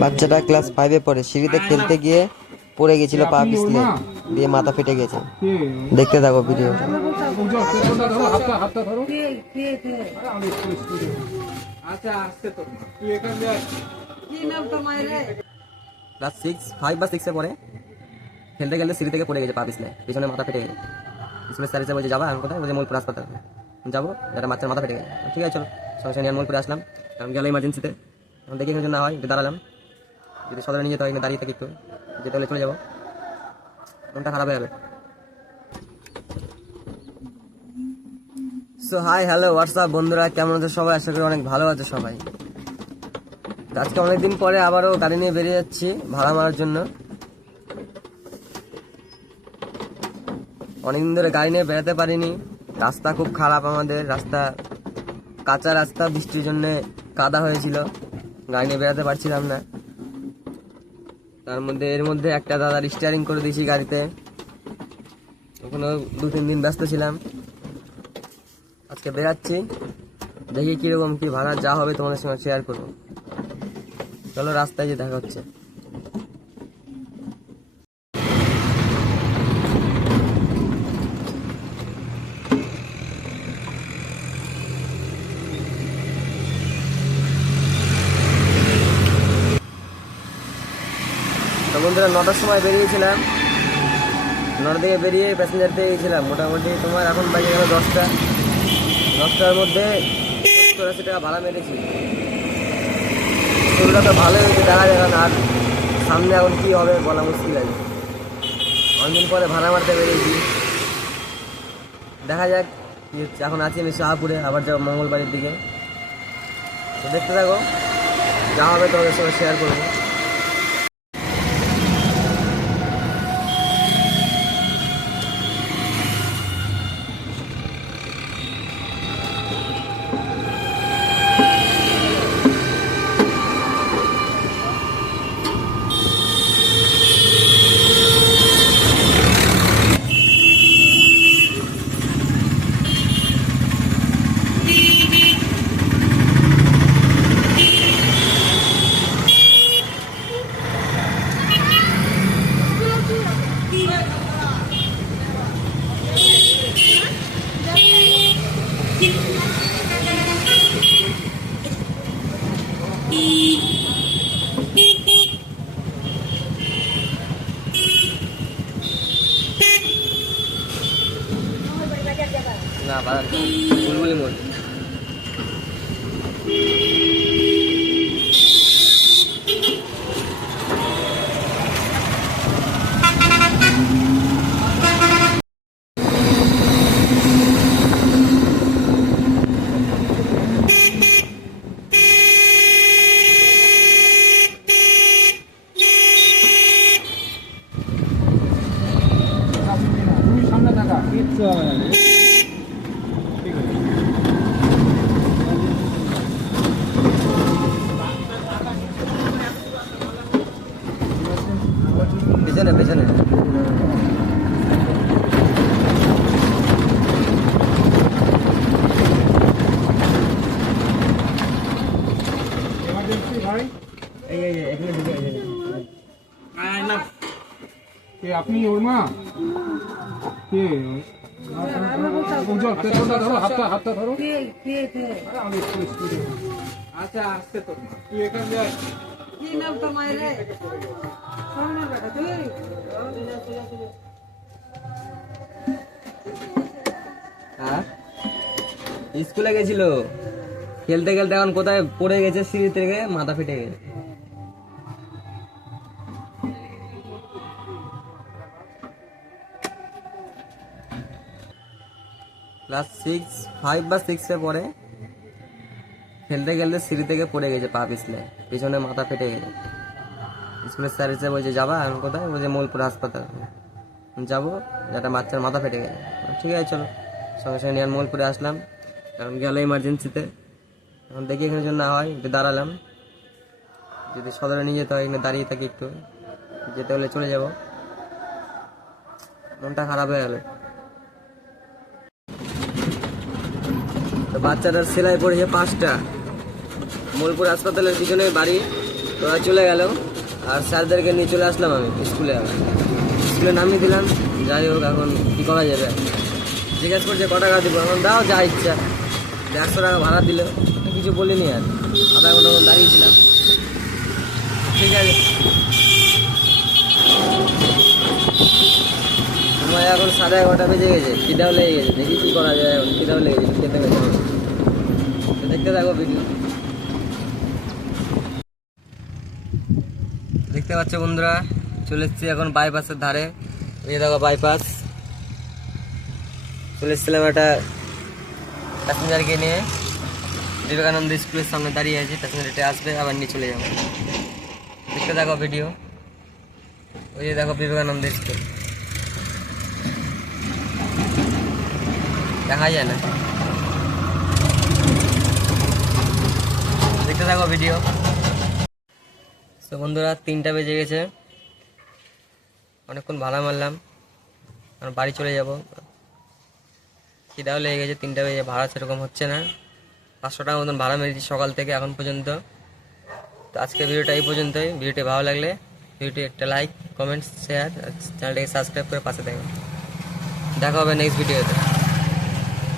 বাচ্চাটা ক্লাস 5-এ পড়ে, সিঁড়িতে খেলতে গিয়ে পড়ে গেছিল, পা পিছলে দিয়ে মাথা ফেটে গেছে। দেখতে থাকো ভিডিওটা। ক্লাস 5 বা 6-এ পড়ে, খেলতে খেলতে সিঁড়ি থেকে পড়ে গেছে, পা পিছলে, পিছনে মাথা ফেটে গেছে। স্কুলের স্যার এসে বলছে যাবা, আমি কোথায়? বলছে মোলপুর হাসপাতাল। যাবো, একটা বাচ্চার মাথা ফেটে গেছে। ঠিক আছে চলো, সঙ্গে সঙ্গে নিয়ে মোলপুরে আসলাম, কারণ গেলে ইমার্জেন্সিতে। এখন দেখি এখানে না হয়, একটু দাঁড়ালাম, যদি সদরে নিয়ে যেতে হয়, দাঁড়িয়ে থাকি একটু, যেতে হলে চলে যাবো, মনটা খারাপ হয়ে যাবে। সো হাই হ্যালো হোয়াটসঅ্যাপ বন্ধুরা, কেমন আছে সবাই? আশা করি অনেক ভালো আছে সবাই। আজকে অনেকদিন পরে আবারও গাড়ি নিয়ে বেরিয়ে যাচ্ছি ভাড়া মারার জন্য। অনেকদিন ধরে গাড়ি নিয়ে বেরোতে পারিনি, রাস্তা খুব খারাপ আমাদের, রাস্তা কাঁচা রাস্তা, বৃষ্টির জন্য কাদা হয়েছিল, গাড়ি নিয়ে বেরোতে পারছিলাম না। এর মধ্যে একটা দাদার স্টিয়ারিং করে দিয়েছি গাড়িতে, ওখানে 2-3 দিন ব্যস্ত ছিলাম। আজকে বেরাচ্ছি, দেখি কিরকম কি ভাড়া যা হবে তোমাদের সঙ্গে শেয়ার করবো। চলো রাস্তায় যে দেখা হচ্ছে। তো বন্ধুরা 9টার সময় বেরিয়েছিলাম, 9টা থেকে বেরিয়ে প্যাসেঞ্জার দিয়ে গেছিলাম। মোটামুটি তোমার এখন বাজে গেল 10টার মধ্যে 80 টাকা ভাড়া মেরেছি। শুরুটা তো ভালোই হয়েছে, দেখা যাবে না, আর সামনে এখন কি হবে বলা মুশকিল আছে। অনেকদিন পরে ভাড়া মারতে বেরিয়েছি, দেখা যাক কি হচ্ছে। এখন আছি আমি শাহপুরে, আবার যাবো মঙ্গলবাড়ির দিকে। তো দেখতে থাকো, যা হবে তোমাদের সঙ্গে শেয়ার করবো। না বুলবুলি মোড়। সামনে থাকা কিচ্ছু হবে না। পেছনে পেছনে এমার্জেন্সি ভাই, এখানে ঢুকে না কে আপনি? ওর মা কে? পেট্রোলটা ধরো, হাতটা ধরো। আমি একটু স্পিডে। আচ্ছা আসতে তো তুই এখান দিয়ে কি নাম তোর মায়ের রে? স্কুলে গেছিল খেলতে খেলতে, এখন কোথায় পড়ে গেছে, সিঁড়ি থেকে মাথা ফেটে গেছে। ক্লাস 5 বা 6-এ পড়ে, খেলতে খেলতে সিঁড়ি থেকে পড়ে গেছে, পা পিছলে, পিছনে মাথা ফেটে গেছে। স্কুলের স্যার এসে বলছে যাবা, আমি কোথায়? বলছে মোলপুর হাসপাতাল। যাবো, একটা বাচ্চার মাথা ফেটে গেছে। ঠিক আছে চলো, সঙ্গে সঙ্গে নিয়ে মোলপুরে আসলাম, কারণ গেলে ইমার্জেন্সিতে। এখন দেখি এখানে জন্য না হয়, একটু দাঁড়ালাম, যদি সদরে নিয়ে যেতে হয়, এখানে দাঁড়িয়ে থাকি একটু, যেতে হলে চলে যাব, মনটা খারাপ হয়ে গেল। তো বাচ্চাটার সেলাই পড়েছে 5টা, মোলপুর হাসপাতালের পিছনে বাড়ি। তো ওরা চলে গেল আর স্যারদেরকে নিয়ে চলে আসলাম আমি স্কুলে। স্কুলে নামিয়ে দিলাম। যাই হোক, এখন কী করা যাবে, জিজ্ঞেস করছে ক টাকা দিব, এখন দাও যা ইচ্ছা। 100 টাকা ভাড়া দিল, কিছু বলিনি আর। আধা ঘন্টা মতো দাঁড়িয়েছিলাম। ঠিক আছে, আমার এখন 11:30 বেজে গেছে, খিদাও লেগে গেছে। দেখি কী করা যায়, এখন খিদাও লেগে গেছে, খেতে গেছে। দেখতে থাকো ভিডিও। দেখতে পাচ্ছ বন্ধুরা, চলে এসেছি এখন বাইপাসের ধারে। এই দেখো বাইপাস। চলে এসেছিলাম একটা প্যাসেঞ্জারকে নিয়ে। বিবেকানন্দ স্কুলের সামনে দাঁড়িয়ে আছে, প্যাসেঞ্জার এটা আসবে, আবার নিয়ে চলে যাবো। দেখতে দেখো ভিডিও। ওই যে দেখো বিবেকানন্দ স্কুল, দেখা যায় না। দেখতে থাকো ভিডিও। তো বন্ধুরা 3টা বেজে গেছে, অনেকক্ষণ ভাড়া মারলাম, আর বাড়ি চলে যাব। খিদাও লেগে গেছে, 3টা বেজে, ভাড়া সেরকম হচ্ছে না। 500 টাকা মতন ভাড়া মেরেছি সকাল থেকে এখন পর্যন্ত। তো আজকে ভিডিওটা এই পর্যন্তই। ভিডিওটি ভালো লাগলে ভিডিওটি একটা লাইক, কমেন্টস, শেয়ার, চ্যানেলটাকে সাবস্ক্রাইব করে পাশে থাকবেন। দেখা হবে নেক্সট ভিডিওতে।